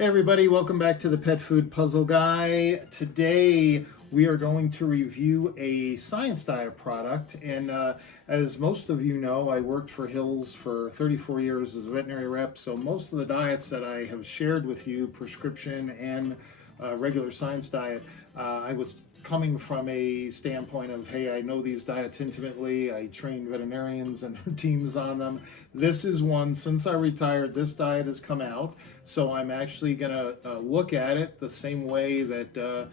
Hey everybody, welcome back to the Pet Food Puzzle Guy. Today we are going to review a science diet product, and as most of you know, I worked for Hills for 34 years as a veterinary rep, so most of the diets that I have shared with you, prescription and regular science diet, I was coming from a standpoint of, hey, I know these diets intimately. I train veterinarians and their teams on them. This is one, since I retired, this diet has come out. So I'm actually going to look at it the same way that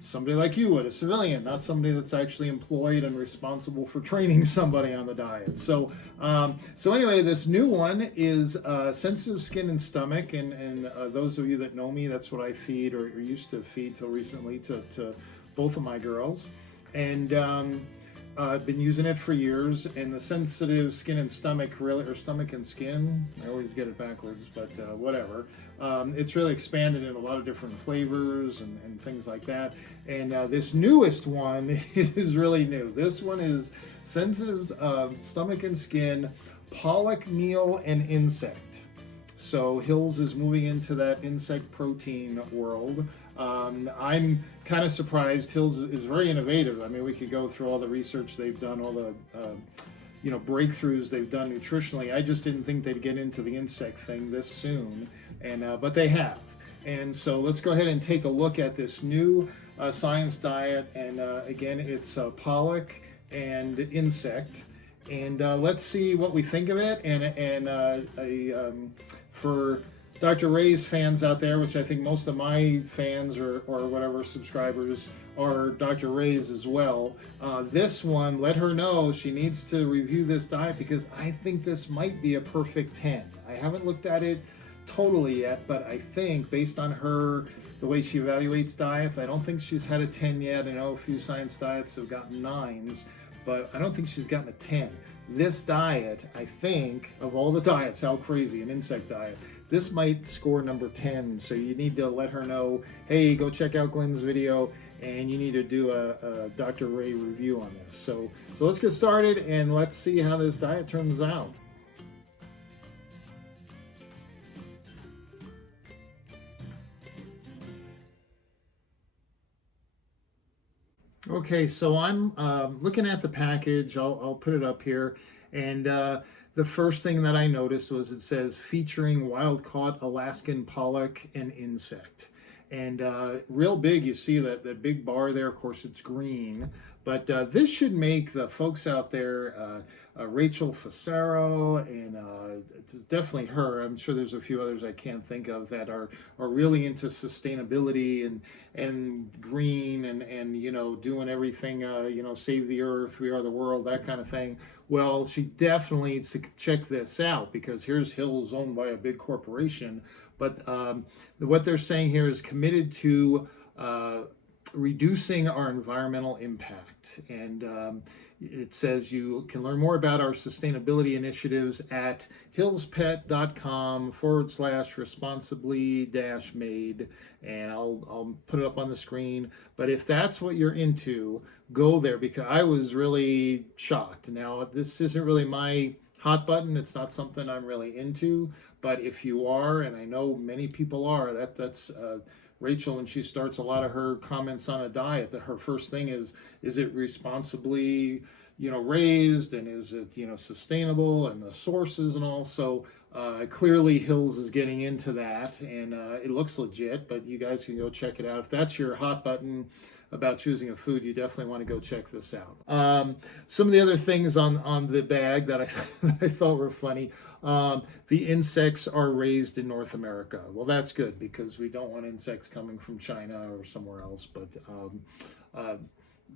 somebody like you would, a civilian, not somebody that's actually employed and responsible for training somebody on the diet. So anyway, this new one is sensitive skin and stomach, and those of you that know me, that's what I feed or used to feed till recently to both of my girls, and I've been using it for years. And the sensitive skin and stomach, really, or stomach and skin, I always get it backwards, but whatever. It's really expanded in a lot of different flavors and things like that. And this newest one is really new. This one is sensitive stomach and skin, Pollock meal and insect. So Hills is moving into that insect protein world. I'm kind of surprised. Hills is very innovative. I mean, we could go through all the research they've done, all the breakthroughs they've done nutritionally. I just didn't think they'd get into the insect thing this soon, and but they have. And so let's go ahead and take a look at this new science diet. And again, it's pollock and insect. And let's see what we think of it. And for Dr. Ray's fans out there, which I think most of my fans or whatever subscribers are Dr. Ray's as well. This one, let her know she needs to review this diet because I think this might be a perfect 10. I haven't looked at it totally yet, but I think based on her, the way she evaluates diets, I don't think she's had a 10 yet. I know a few science diets have gotten 9s, but I don't think she's gotten a 10. This diet, I think, of all the diets, how crazy, an insect diet, this might score number 10. So you need to let her know, hey, go check out Glenn's video, and you need to do a Dr. Ray review on this. So let's get started, and let's see how this diet turns out. Okay, so I'm looking at the package. I'll put it up here. And the first thing that I noticed was it says featuring wild-caught Alaskan pollock and insect. And real big, you see that big bar there. Of course, it's green. But this should make the folks out there, Rachel Facero, and it's definitely her. I'm sure there's a few others I can't think of that are really into sustainability and green and doing everything, save the earth, we are the world, that kind of thing. Well, she definitely needs to check this out because here's Hills owned by a big corporation. But what they're saying here is committed to reducing our environmental impact. And it says you can learn more about our sustainability initiatives at hillspet.com/responsibly-made. And I'll put it up on the screen. But if that's what you're into, go there because I was really shocked. Now, this isn't really my hot button. It's not something I'm really into. But if you are, and I know many people are, that's Rachel, when she starts a lot of her comments on a diet, that her first thing is it responsibly, raised, and is it, sustainable, and the sources and all. So clearly Hills is getting into that, and it looks legit, but you guys can go check it out. If that's your hot button about choosing a food, you definitely want to go check this out. Some of the other things on the bag that I thought were funny. The insects are raised in North America. Well, that's good because we don't want insects coming from China or somewhere else. But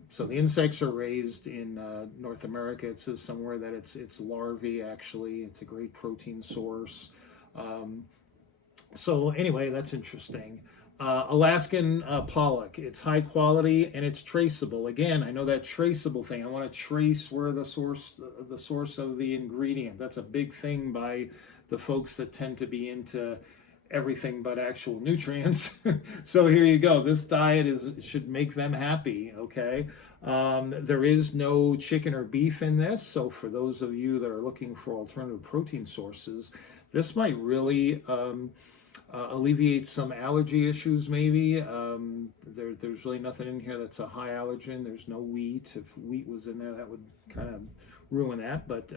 so the insects are raised in North America. It says somewhere that it's larvae. Actually, it's a great protein source. So anyway, that's interesting. Alaskan pollock. It's high quality and it's traceable. Again, I know that traceable thing. I want to trace where the source of the ingredient. That's a big thing by the folks that tend to be into everything but actual nutrients. So here you go. This diet should make them happy. Okay. There is no chicken or beef in this. So for those of you that are looking for alternative protein sources, this might really alleviate some allergy issues maybe. There's really nothing in here that's a high allergen. There's no wheat. If wheat was in there, that would kind of ruin that. But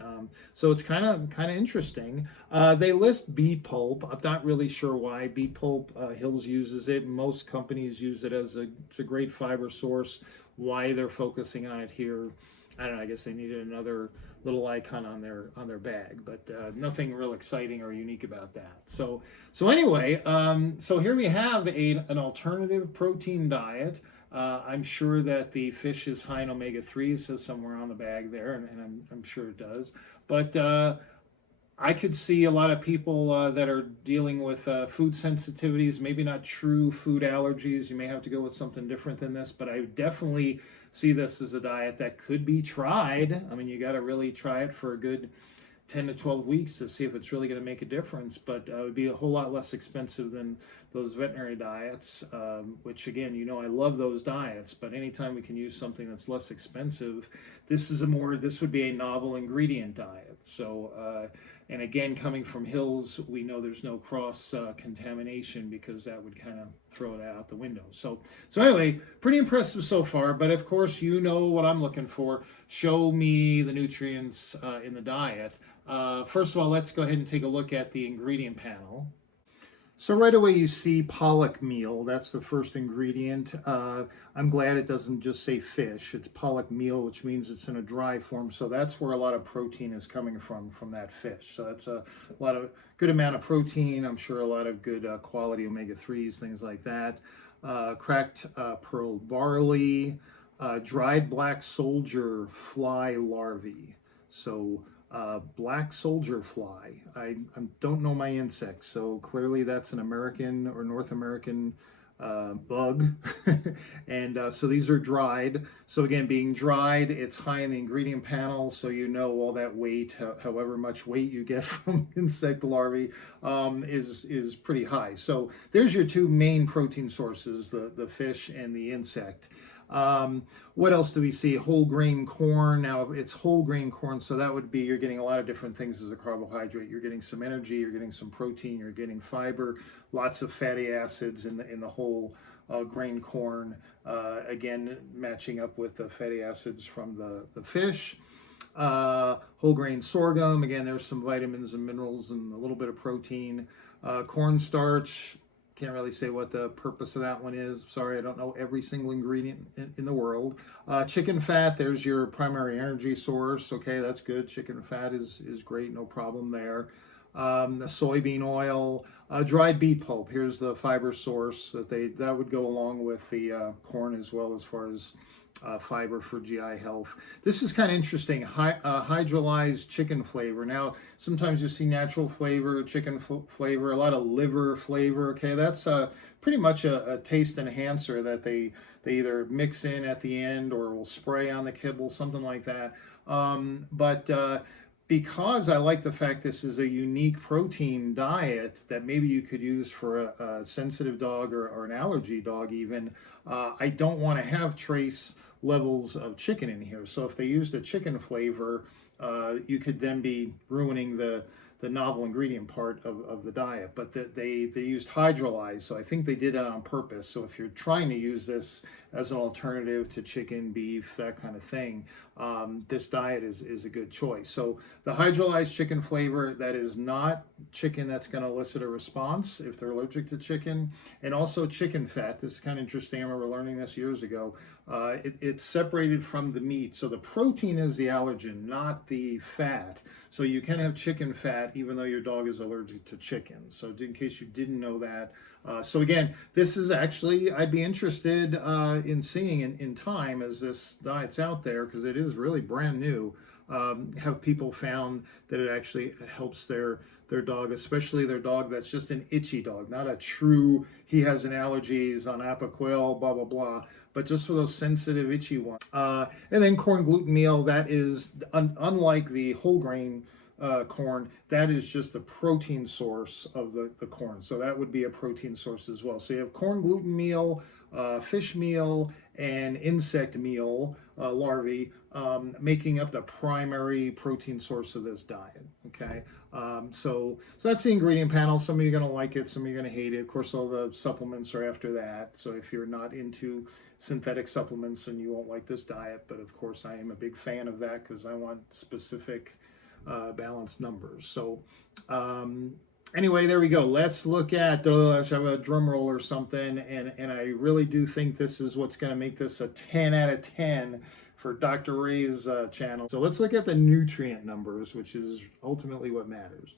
so it's kind of interesting. They list beet pulp. I'm not really sure why beet pulp. Hills uses it. Most companies use it as it's a great fiber source. Why they're focusing on it here, I don't know. I guess they needed another little icon on their bag, but nothing real exciting or unique about that. So anyway, so here we have an alternative protein diet. I'm sure that the fish is high in omega-3, says somewhere on the bag there, and I'm sure it does. But I could see a lot of people that are dealing with food sensitivities, maybe not true food allergies. You may have to go with something different than this, but I definitely see this as a diet that could be tried. I mean, you got to really try it for a good 10 to 12 weeks to see if it's really going to make a difference, but it would be a whole lot less expensive than those veterinary diets, which again, I love those diets, but anytime we can use something that's less expensive, this would be a novel ingredient diet. So, and again, coming from Hills, we know there's no cross contamination because that would kind of throw it out the window. So anyway, pretty impressive so far. But of course, you know what I'm looking for. Show me the nutrients in the diet. First of all, let's go ahead and take a look at the ingredient panel. So right away you see Pollock meal. That's the first ingredient. I'm glad it doesn't just say fish. It's Pollock meal, which means it's in a dry form. So that's where a lot of protein is coming from that fish. So that's a lot of good amount of protein. I'm sure a lot of good quality omega-3s, things like that. Cracked pearl barley, dried black soldier fly larvae. So black soldier fly. I don't know my insects, so clearly that's an American or North American bug. And so these are dried. So again, being dried, it's high in the ingredient panel, so you know all that weight, however much weight you get from insect larvae, is pretty high. So there's your two main protein sources, the fish and the insect. What else do we see? Whole grain corn. Now it's whole grain corn, so that would be you're getting a lot of different things as a carbohydrate. You're getting some energy, you're getting some protein, you're getting fiber, lots of fatty acids in the whole grain corn. Again, matching up with the fatty acids from the fish. Whole grain sorghum. Again, there's some vitamins and minerals and a little bit of protein. Cornstarch. Can't really say what the purpose of that one is. Sorry, I don't know every single ingredient in the world. Chicken fat, there's your primary energy source. Okay, that's good. Chicken fat is great, no problem there. The soybean oil, dried beet pulp. Here's the fiber source that would go along with the corn as well as far as fiber for GI health. This is kind of interesting. Hydrolyzed chicken flavor. Now, sometimes you see natural flavor, chicken flavor, a lot of liver flavor. Okay, that's pretty much a taste enhancer that they either mix in at the end or will spray on the kibble, something like that. But because I like the fact this is a unique protein diet that maybe you could use for a sensitive dog or an allergy dog even, I don't want to have trace levels of chicken in here. So if they used a chicken flavor, you could then be ruining the novel ingredient part of the diet. But they used hydrolyzed, so I think they did that on purpose. So if you're trying to use this as an alternative to chicken, beef, that kind of thing, this diet is a good choice. So the hydrolyzed chicken flavor, that is not chicken that's going to elicit a response if they're allergic to chicken. And also chicken fat. This is kind of interesting. I remember learning this years ago. It's separated from the meat. So the protein is the allergen, not the fat. So you can have chicken fat even though your dog is allergic to chicken. So in case you didn't know that. So again, this is actually, I'd be interested in seeing in time as this diet's out there, because it is really brand new. Have people found that it actually helps their dog, especially their dog that's just an itchy dog, not a true, he has an allergy, he's on Apoquel, blah, blah, blah, but just for those sensitive, itchy ones. And then corn gluten meal, that is unlike the whole grain corn, that is just the protein source of the corn. So that would be a protein source as well. So you have corn gluten meal, fish meal, and insect meal, larvae, making up the primary protein source of this diet. Okay, so that's the ingredient panel. Some of you are going to like it, some of you are going to hate it. Of course, all the supplements are after that. So if you're not into synthetic supplements, then you won't like this diet. But of course, I am a big fan of that because I want specific balanced numbers. So anyway, there we go. Let's look at, let's have a drum roll or something. And I really do think this is what's going to make this a 10 out of 10 for Dr. Ray's channel. So let's look at the nutrient numbers, which is ultimately what matters.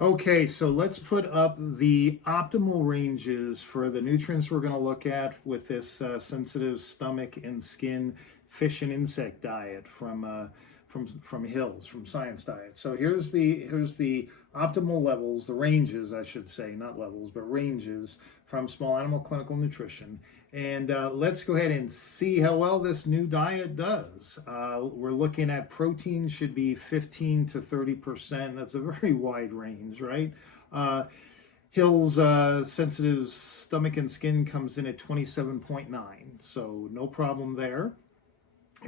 Okay, so let's put up the optimal ranges for the nutrients we're going to look at with this sensitive stomach and skin fish and insect diet from Hills, from Science Diet. So here's the optimal levels, the ranges, I should say, not levels, but ranges from Small Animal Clinical Nutrition. And let's go ahead and see how well this new diet does. We're looking at protein should be 15 to 30%. That's a very wide range, right? Hill's sensitive stomach and skin comes in at 27.9, so no problem there.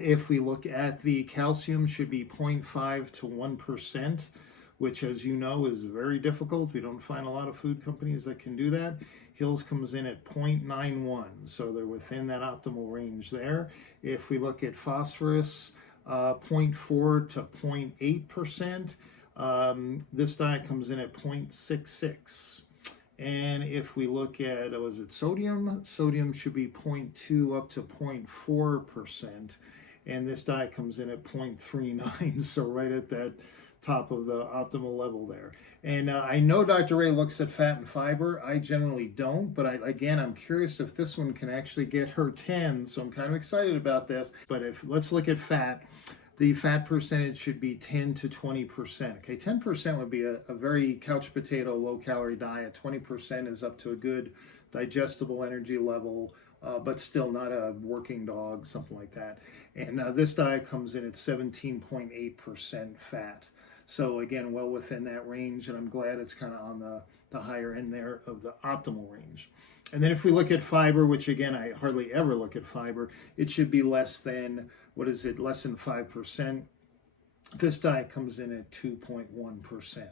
If we look at the calcium, should be 0.5 to 1%, which, as you know, is very difficult. We don't find a lot of food companies that can do that. Hills comes in at 0.91, so they're within that optimal range there. If we look at phosphorus, 0.4 to 0.8%. This diet comes in at 0.66. And if we look at, was it sodium? Sodium should be 0.2 up to 0.4%. And this diet comes in at 0.39, so right at that top of the optimal level there. And I know Dr. Ray looks at fat and fiber. I generally don't, but again, I'm curious if this one can actually get her 10, so I'm kind of excited about this. But let's look at fat. The fat percentage should be 10 to 20%. Okay, 10% would be a very couch potato, low calorie diet. 20% is up to a good digestible energy level, but still not a working dog, something like that. And this diet comes in at 17.8% fat. So again, well within that range, and I'm glad it's kind of on the higher end there of the optimal range. And then if we look at fiber, which again, I hardly ever look at fiber, it should be less than, what is it, less than 5%. This diet comes in at 2.1%.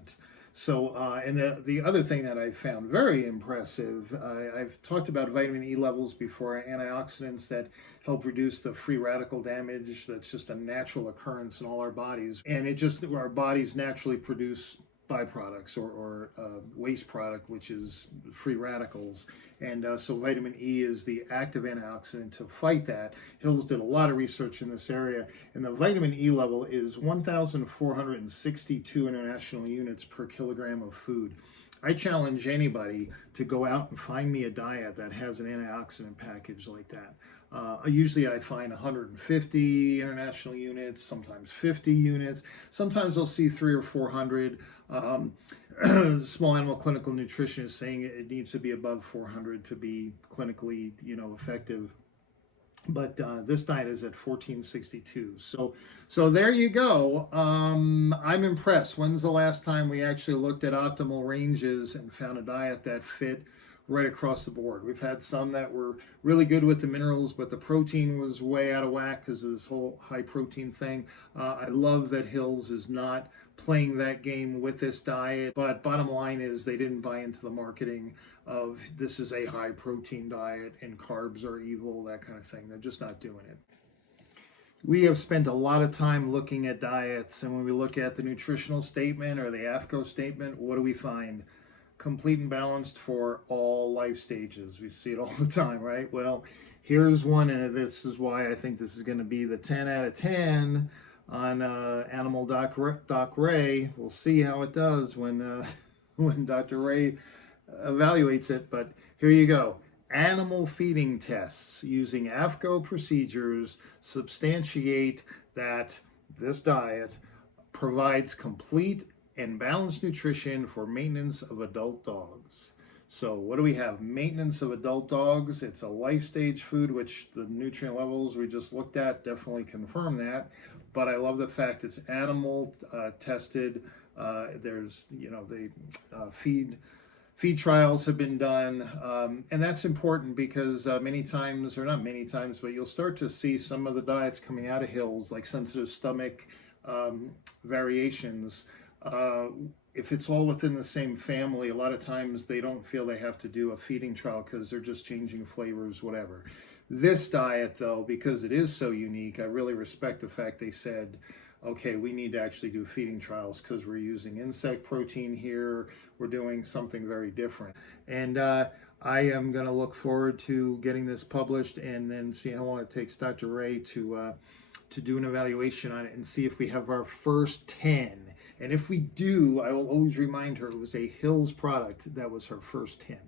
So, and the other thing that I found very impressive, I've talked about vitamin E levels before, antioxidants that help reduce the free radical damage. That's just a natural occurrence in all our bodies. And our bodies naturally produce byproducts or waste product, which is free radicals. And so vitamin E is the active antioxidant to fight that. Hills did a lot of research in this area, and the vitamin E level is 1,462 international units per kilogram of food. I challenge anybody to go out and find me a diet that has an antioxidant package like that. Usually I find 150 international units, sometimes 50 units. Sometimes I'll see 300 or 400. Small Animal Clinical Nutrition is saying it needs to be above 400 to be clinically, effective. But this diet is at 1462. So there you go. I'm impressed. When's the last time we actually looked at optimal ranges and found a diet that fit right across the board? We've had some that were really good with the minerals, but the protein was way out of whack because of this whole high protein thing. I love that Hills is not playing that game with this diet, but bottom line is they didn't buy into the marketing of this is a high protein diet and carbs are evil, that kind of thing. They're just not doing it. We have spent a lot of time looking at diets, and when we look at the nutritional statement or the AFCO statement, what do we find? Complete and balanced for all life stages. We see it all the time, right? Well, here's one, and this is why I think this is going to be the 10 out of 10 on Animal Doc Ray. We'll see how it does when Dr. Ray evaluates it, but here you go. Animal feeding tests using AFCO procedures substantiate that this diet provides complete and balanced nutrition for maintenance of adult dogs. So what do we have? Maintenance of adult dogs. It's a life stage food, which the nutrient levels we just looked at definitely confirm that. but I love the fact it's animal tested. There's, they feed trials have been done, and that's important because many times, or not many times, but you'll start to see some of the diets coming out of Hills, like sensitive stomach um, variations. Uh, if it's all within the same family, a lot of times they don't feel they have to do a feeding trial because they're just changing flavors, whatever. This diet, though, because it is so unique, I really respect the fact they said, okay, we need to actually do feeding trials because we're using insect protein here. We're doing something very different. And I am going to look forward to getting this published and then see how long it takes Dr. Ray to do an evaluation on it and see if we have our first 10. And if we do, I will always remind her it was a Hills product that was her first 10.